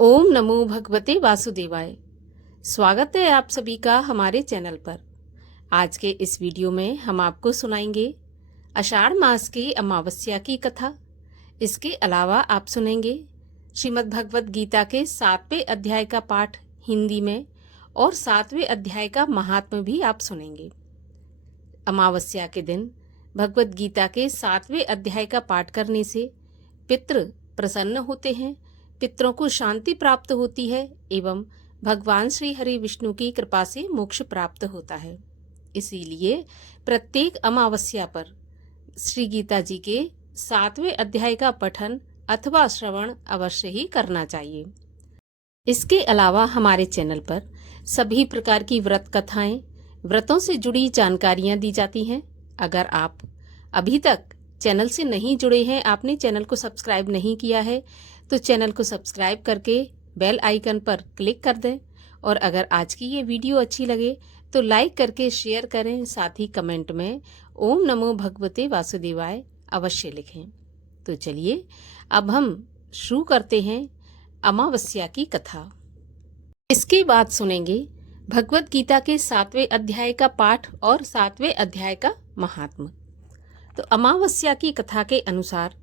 ओम नमो भगवते वासुदेवाय। स्वागत है आप सभी का हमारे चैनल पर। आज के इस वीडियो में हम आपको सुनाएंगे आषाढ़ मास की अमावस्या की कथा। इसके अलावा आप सुनेंगे श्रीमद् भगवत गीता के 7वें अध्याय का पाठ हिंदी में और 7वें अध्याय का महात्म्य भी आप सुनेंगे। अमावस्या के दिन भगवत गीता के 7वें अध्याय का पाठ करने से पितृ प्रसन्न होते हैं, पितरों को शांति प्राप्त होती है एवं भगवान श्री हरि विष्णु की कृपा से मोक्ष प्राप्त होता है। इसीलिए प्रत्येक अमावस्या पर श्री गीता जी के 7वें अध्याय का पठन अथवा श्रवण अवश्य ही करना चाहिए। इसके अलावा हमारे चैनल पर सभी प्रकार की व्रत कथाएं, व्रतों से जुड़ी जानकारियां दी जाती हैं। अगर आप अभी तक चैनल से नहीं जुड़े हैं, आपने चैनल को सब्सक्राइब नहीं किया है, तो चैनल को सब्सक्राइब करके बेल आइकन पर क्लिक कर दें। और अगर आज की ये वीडियो अच्छी लगे तो लाइक करके शेयर करें, साथ ही कमेंट में ओम नमो भगवते वासुदेवाय अवश्य लिखें। तो चलिए अब हम शुरू करते हैं अमावस्या की कथा। इसके बाद सुनेंगे भगवत गीता के 7वें अध्याय का पाठ और 7वें अध्याय का महात्म्य। तो अमावस्या की कथा के अनुसार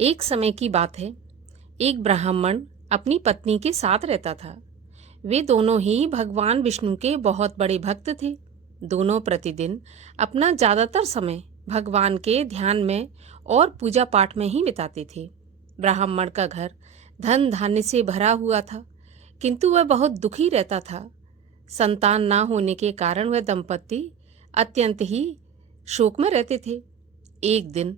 एक समय की बात है, एक ब्राह्मण अपनी पत्नी के साथ रहता था। वे दोनों ही भगवान विष्णु के बहुत बड़े भक्त थे। दोनों प्रतिदिन अपना ज्यादातर समय भगवान के ध्यान में और पूजा पाठ में ही बिताते थे। ब्राह्मण का घर धन धान्य से भरा हुआ था, किंतु वह बहुत दुखी रहता था। संतान ना होने के कारण वह दंपति अत्यंत ही शोक में रहते थे। एक दिन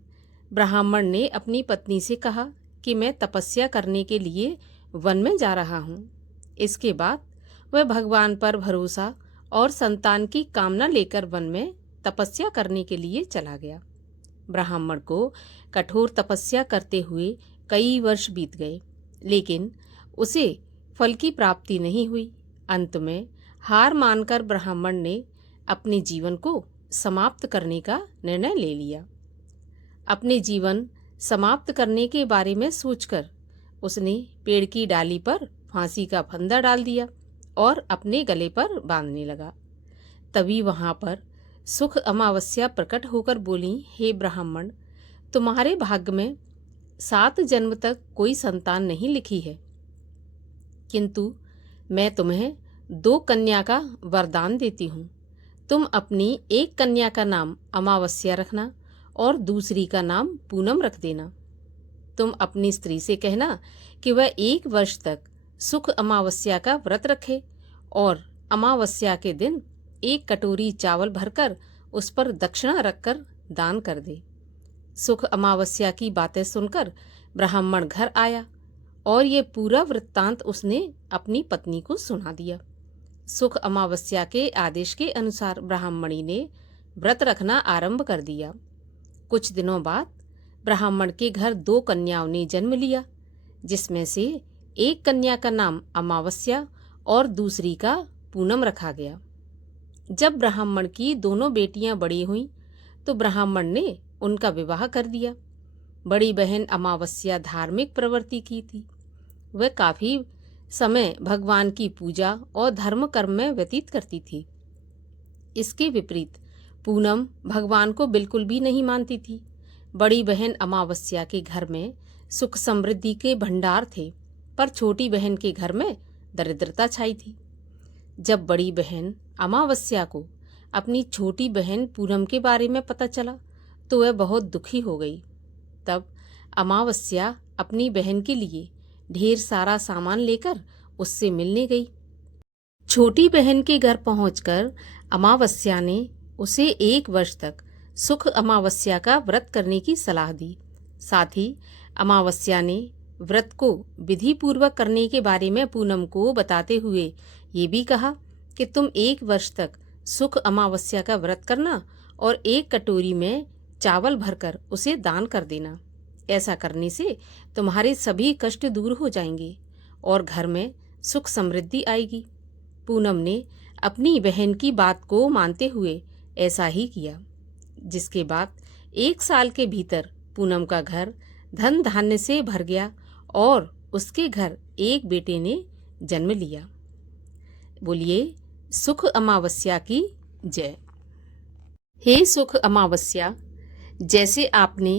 ब्राह्मण ने अपनी पत्नी से कहा कि मैं तपस्या करने के लिए वन में जा रहा हूँ। इसके बाद वह भगवान पर भरोसा और संतान की कामना लेकर वन में तपस्या करने के लिए चला गया। ब्राह्मण को कठोर तपस्या करते हुए कई वर्ष बीत गए, लेकिन उसे फल की प्राप्ति नहीं हुई। अंत में हार मानकर ब्राह्मण ने अपने जीवन को समाप्त करने का निर्णय ले लिया। अपने जीवन समाप्त करने के बारे में सोचकर उसने पेड़ की डाली पर फांसी का फंदा डाल दिया और अपने गले पर बांधने लगा। तभी वहां पर सुख अमावस्या प्रकट होकर बोली, हे ब्राह्मण, तुम्हारे भाग्य में 7 जन्म तक कोई संतान नहीं लिखी है, किंतु मैं तुम्हें 2 कन्या का वरदान देती हूँ। तुम अपनी एक कन्या का नाम अमावस्या रखना और दूसरी का नाम पूनम रख देना। तुम अपनी स्त्री से कहना कि वह 1 वर्ष तक सुख अमावस्या का व्रत रखे और अमावस्या के दिन 1 कटोरी चावल भरकर उस पर दक्षिणा रखकर दान कर दे। सुख अमावस्या की बातें सुनकर ब्राह्मण घर आया और ये पूरा वृत्तांत उसने अपनी पत्नी को सुना दिया। सुख अमावस्या के आदेश के अनुसार ब्राह्मणी ने व्रत रखना आरंभ कर दिया। कुछ दिनों बाद ब्राह्मण के घर 2 कन्याओं ने जन्म लिया, जिसमें से एक कन्या का नाम अमावस्या और दूसरी का पूनम रखा गया। जब ब्राह्मण की दोनों बेटियां बड़ी हुईं, तो ब्राह्मण ने उनका विवाह कर दिया। बड़ी बहन अमावस्या धार्मिक प्रवृत्ति की थी। वह काफी समय भगवान की पूजा और धर्म कर्म में व्यतीत करती थी। इसके विपरीत पूनम भगवान को बिल्कुल भी नहीं मानती थी। बड़ी बहन अमावस्या के घर में सुख समृद्धि के भंडार थे, पर छोटी बहन के घर में दरिद्रता छाई थी। जब बड़ी बहन अमावस्या को अपनी छोटी बहन पूनम के बारे में पता चला, तो वह बहुत दुखी हो गई। तब अमावस्या अपनी बहन के लिए ढेर सारा सामान लेकर उससे मिलने गई। छोटी बहन के घर पहुंचकर अमावस्या ने उसे 1 वर्ष तक सुख अमावस्या का व्रत करने की सलाह दी। साथ ही अमावस्या ने व्रत को विधि पूर्वक करने के बारे में पूनम को बताते हुए ये भी कहा कि तुम 1 वर्ष तक सुख अमावस्या का व्रत करना और 1 कटोरी में चावल भरकर उसे दान कर देना। ऐसा करने से तुम्हारे सभी कष्ट दूर हो जाएंगे और घर में सुख समृद्धि आएगी। पूनम ने अपनी बहन की बात को मानते हुए ऐसा ही किया, जिसके बाद 1 साल के भीतर पूनम का घर धन धान्य से भर गया और उसके घर एक बेटे ने जन्म लिया। बोलिए सुख अमावस्या की जय। हे सुख अमावस्या, जैसे आपने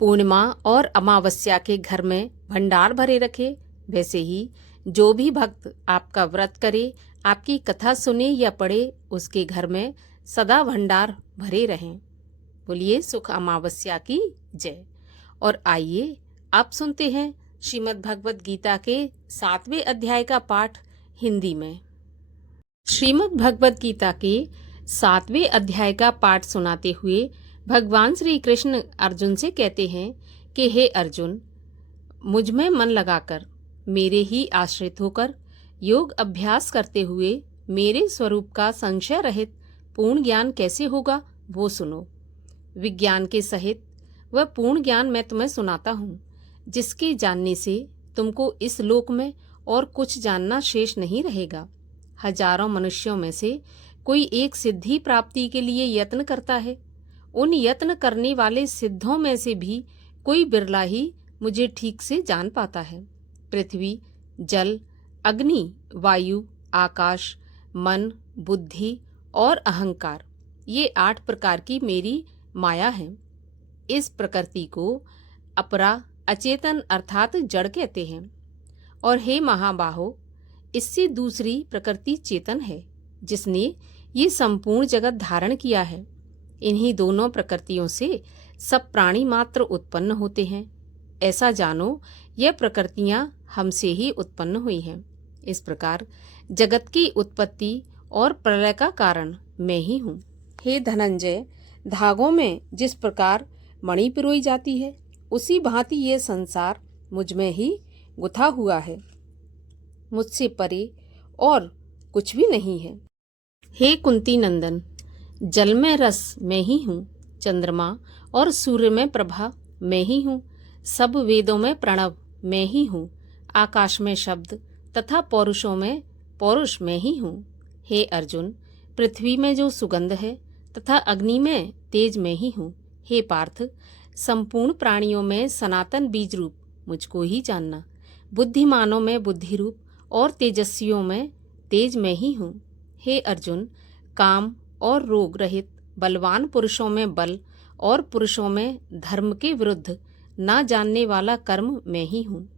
पूर्णिमा और अमावस्या के घर में भंडार भरे रखे, वैसे ही जो भी भक्त आपका व्रत करे, आपकी कथा सुने या पढ़े, उसके घर में सदा भंडार भरे रहें। बोलिए सुख अमावस्या की जय। और आइए आप सुनते हैं श्रीमद् भगवत गीता के 7वें अध्याय का पाठ हिंदी में। श्रीमद् भगवत गीता के 7वें अध्याय का पाठ सुनाते हुए भगवान श्री कृष्ण अर्जुन से कहते हैं कि हे अर्जुन, मुझ में मन लगाकर, मेरे ही आश्रित होकर योग अभ्यास करते हुए मेरे स्वरूप का संशय रहित पूर्ण ज्ञान कैसे होगा वो सुनो। विज्ञान के सहित वह पूर्ण ज्ञान मैं तुम्हें सुनाता हूँ, जिसके जानने से तुमको इस लोक में और कुछ जानना शेष नहीं रहेगा। हजारों मनुष्यों में से कोई एक सिद्धि प्राप्ति के लिए यत्न करता है। उन यत्न करने वाले सिद्धों में से भी कोई बिरला ही मुझे ठीक से जान पाता है। पृथ्वी, जल, अग्नि, वायु, आकाश, मन, बुद्धि और अहंकार, ये 8 प्रकार की मेरी माया है। इस प्रकृति को अपरा अचेतन अर्थात जड़ कहते हैं। और हे महाबाहो, इससे दूसरी प्रकृति चेतन है, जिसने ये संपूर्ण जगत धारण किया है। इन्हीं दोनों प्रकृतियों से सब प्राणी मात्र उत्पन्न होते हैं। ऐसा जानो, यह प्रकृतियां हमसे ही उत्पन्न हुई हैं। इस प्रकार जगत की उत्पत्ति और प्रलय का कारण मैं ही हूँ। हे धनंजय, धागों में जिस प्रकार मणि पिरोई जाती है, उसी भांति ये संसार मुझ में ही गुथा हुआ है। मुझसे परे और कुछ भी नहीं है। हे कुंती नंदन, जल में रस मैं ही हूँ, चंद्रमा और सूर्य में प्रभा मैं ही हूँ, सब वेदों में प्रणव मैं ही हूँ, आकाश में शब्द तथा पौरुषों में पौरुष मैं ही हूँ। हे अर्जुन, पृथ्वी में जो सुगंध है तथा अग्नि में तेज मैं ही हूँ। हे पार्थ, संपूर्ण प्राणियों में सनातन बीज रूप मुझको ही जानना। बुद्धिमानों में बुद्धि रूप और तेजस्वियों में तेज मैं ही हूँ। हे अर्जुन, काम और रोग रहित बलवान पुरुषों में बल और पुरुषों में धर्म के विरुद्ध ना जानने वाला कर्म मैं ही हूँ।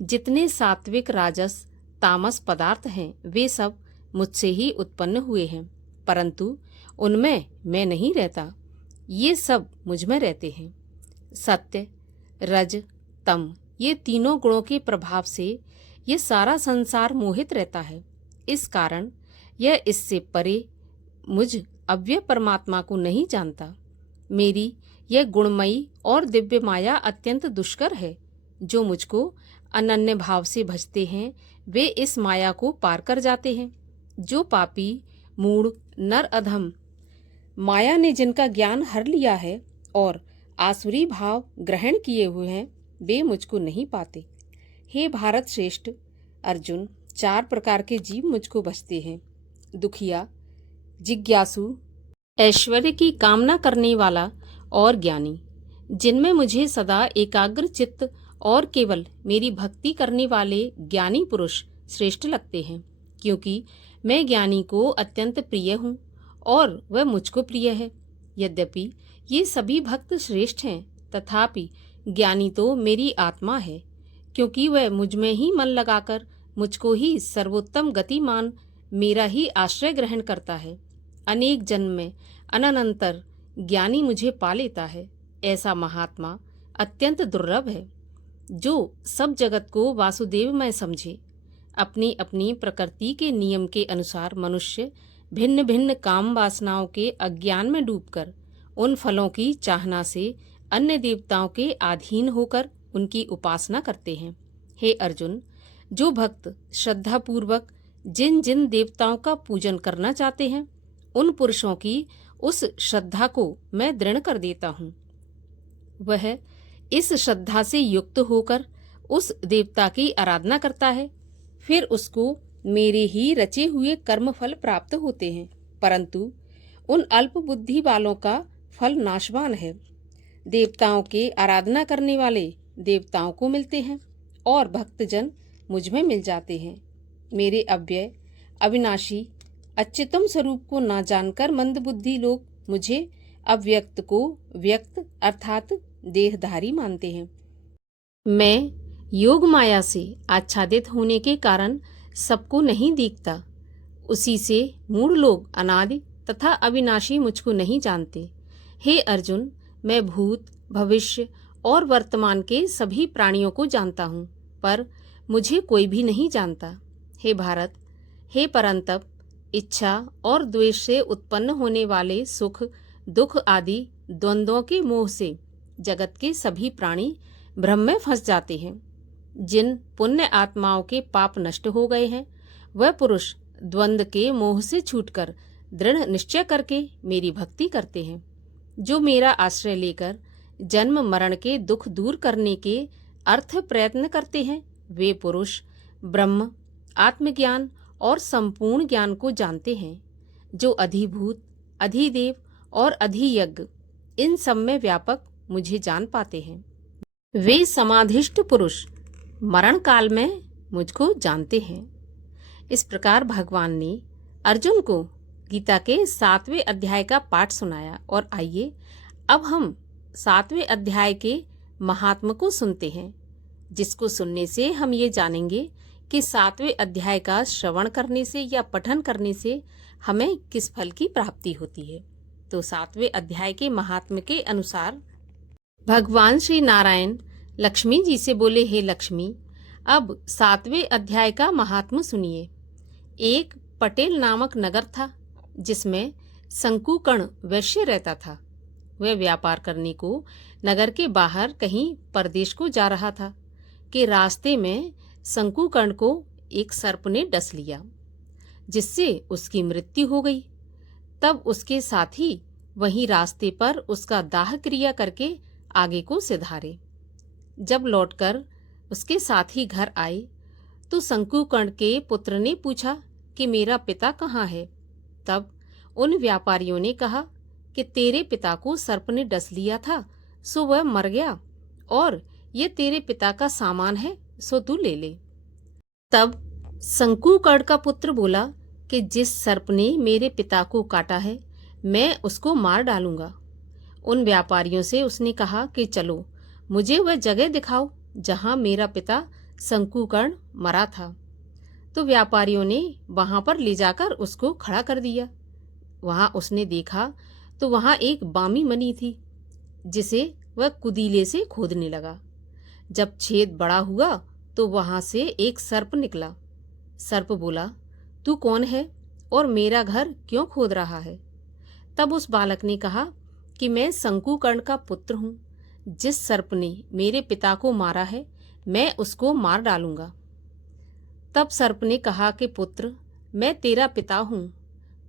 जितने सात्विक, राजस, तामस पदार्थ हैं, वे सब मुझसे ही उत्पन्न हुए हैं, परंतु उनमें मैं नहीं रहता, ये सब मुझ में रहते हैं। सत्य, रज, तम, ये तीनों गुणों के प्रभाव से ये सारा संसार मोहित रहता है। इस कारण यह इससे परे मुझ अव्यय परमात्मा को नहीं जानता। मेरी यह गुणमयी और दिव्य माया अत्यंत दुष्कर है। जो मुझको अनन्य भाव से भजते हैं, वे इस माया को पार कर जाते हैं। जो पापी, मूढ़, नर अधम, माया ने जिनका ज्ञान हर लिया है और आसुरी भाव ग्रहण किए हुए हैं, वे मुझको नहीं पाते। हे भारत श्रेष्ठ अर्जुन, 4 प्रकार के जीव मुझको भजते हैं। दुखिया, जिज्ञासु, ऐश्वर्य की कामना करने वाला और ज्ञानी, जिनमें मुझे सदा एकाग्र चित्त और केवल मेरी भक्ति करने वाले ज्ञानी पुरुष श्रेष्ठ लगते हैं, क्योंकि मैं ज्ञानी को अत्यंत प्रिय हूँ और वह मुझको प्रिय है। यद्यपि ये सभी भक्त श्रेष्ठ हैं, तथापि ज्ञानी तो मेरी आत्मा है, क्योंकि वह मुझ में ही मन लगाकर मुझको ही सर्वोत्तम गति मान मेरा ही आश्रय ग्रहण करता है। अनेक जन्म में अनंतर ज्ञानी मुझे पा लेता है। ऐसा महात्मा अत्यंत दुर्लभ है, जो सब जगत को वासुदेवमय समझे। अपनी अपनी प्रकृति के नियम के अनुसार मनुष्य भिन्न भिन्न काम वासनाओं के अज्ञान में डूबकर उन फलों की चाहना से अन्य देवताओं के अधीन होकर उनकी उपासना करते हैं। हे अर्जुन, जो भक्त श्रद्धापूर्वक जिन जिन देवताओं का पूजन करना चाहते हैं, उन पुरुषों की उस श्रद्धा को मैं दृढ़ कर देता हूँ। वह इस श्रद्धा से युक्त होकर उस देवता की आराधना करता है, फिर उसको मेरे ही रचे हुए कर्म फल प्राप्त होते हैं, परंतु उन अल्प बुद्धि वालों का फल नाशवान है। देवताओं के आराधना करने वाले देवताओं को मिलते हैं और भक्तजन मुझ में मिल जाते हैं। मेरे अव्यय, अविनाशी, अच्युतम स्वरूप को ना जानकर मंदबुद्धि लोग मुझे अव्यक्त को व्यक्त अर्थात देहधारी मानते हैं। मैं योग माया से आच्छादित होने के कारण सबको नहीं दिखता। उसी से मूढ़ लोग अनादि तथा अविनाशी मुझको नहीं जानते। हे अर्जुन, मैं भूत, भविष्य और वर्तमान के सभी प्राणियों को जानता हूँ, पर मुझे कोई भी नहीं जानता। हे भारत, हे परंतप, इच्छा और द्वेष से उत्पन्न होने वाले सुख, दुख आदि द्वंद्वों के मोह से जगत के सभी प्राणी भ्रम में फंस जाते हैं। जिन पुण्य आत्माओं के पाप नष्ट हो गए हैं, वह पुरुष द्वंद्व के मोह से छूटकर दृढ़ निश्चय करके मेरी भक्ति करते हैं। जो मेरा आश्रय लेकर जन्म मरण के दुख दूर करने के अर्थ प्रयत्न करते हैं, वे पुरुष ब्रह्म, आत्मज्ञान और संपूर्ण ज्ञान को जानते हैं। जो अधिभूत, अधिदेव और अधियज्ञ इन सब में व्यापक मुझे जान पाते हैं, वे समाधिष्ठ पुरुष मरण काल में मुझको जानते हैं। इस प्रकार भगवान ने अर्जुन को गीता के 7वें अध्याय का पाठ सुनाया। और आइए अब हम 7वें अध्याय के महात्म को सुनते हैं, जिसको सुनने से हम ये जानेंगे कि 7वें अध्याय का श्रवण करने से या पठन करने से हमें किस फल की प्राप्ति होती है। तो 7वें अध्याय के महात्म के अनुसार भगवान श्री नारायण लक्ष्मी जी से बोले, हे लक्ष्मी, अब 7वें अध्याय का महात्म सुनिए। एक पटेल नामक नगर था, जिसमें शंकुकर्ण वैश्य रहता था। वह व्यापार करने को नगर के बाहर कहीं परदेश को जा रहा था कि रास्ते में शंकुकर्ण को एक सर्प ने डस लिया, जिससे उसकी मृत्यु हो गई। तब उसके साथी वहीं रास्ते पर उसका दाह क्रिया करके आगे को सिधारे। जब लौटकर उसके साथी घर आए तो शंकुकर्ण के पुत्र ने पूछा कि मेरा पिता कहाँ है। तब उन व्यापारियों ने कहा कि तेरे पिता को सर्प ने डस लिया था, सो वह मर गया, और ये तेरे पिता का सामान है, सो तू ले ले। तब शंकुकर्ण का पुत्र बोला कि जिस सर्प ने मेरे पिता को काटा है, मैं उसको मार डालूंगा। उन व्यापारियों से उसने कहा कि चलो, मुझे वह जगह दिखाओ जहां मेरा पिता शंकुकर्ण मरा था। तो व्यापारियों ने वहां पर ले जाकर उसको खड़ा कर दिया। वहां उसने देखा तो वहां एक बामी मणि थी, जिसे वह कुदीले से खोदने लगा। जब छेद बड़ा हुआ तो वहां से एक सर्प निकला। सर्प बोला, तू कौन है और मेरा घर क्यों खोद रहा है? तब उस बालक ने कहा कि मैं शंकुकर्ण का पुत्र हूँ। जिस सर्प ने मेरे पिता को मारा है, मैं उसको मार डालूंगा। तब सर्प ने कहा कि पुत्र, मैं तेरा पिता हूँ,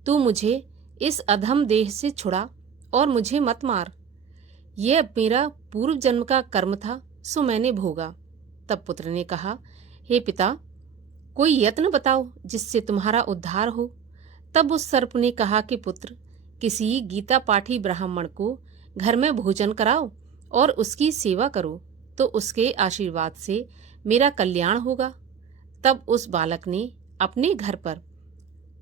तू मुझे इस अधम देह से छुड़ा और मुझे मत मार। यह मेरा पूर्व जन्म का कर्म था, सो मैंने भोगा। तब पुत्र ने कहा, हे पिता, कोई यत्न बताओ जिससे तुम्हारा उद्धार हो। तब उस सर्प ने कहा कि पुत्र, किसी गीता पाठी ब्राह्मण को घर में भोजन कराओ और उसकी सेवा करो, तो उसके आशीर्वाद से मेरा कल्याण होगा। तब उस बालक ने अपने घर पर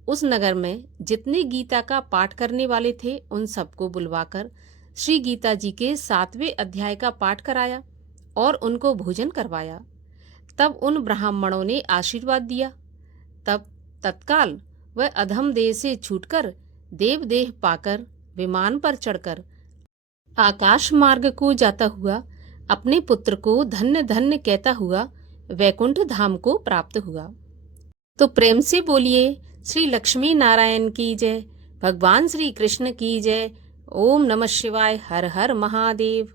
उस नगर में जितने गीता का पाठ करने वाले थे, उन सबको बुलवाकर श्री गीता जी के 7वें अध्याय का पाठ कराया और उनको भोजन करवाया। तब उन ब्राह्मणों ने आशीर्वाद दिया। तब तत्काल वह अधम देह से छूटकर देव देह पाकर विमान पर चढ़कर आकाश मार्ग को जाता हुआ अपने पुत्र को धन्य धन्य कहता हुआ वैकुंठ धाम को प्राप्त हुआ। तो प्रेम से बोलिए, श्री लक्ष्मी नारायण की जय, भगवान श्री कृष्ण की जय। ओम नमः शिवाय। हर हर महादेव।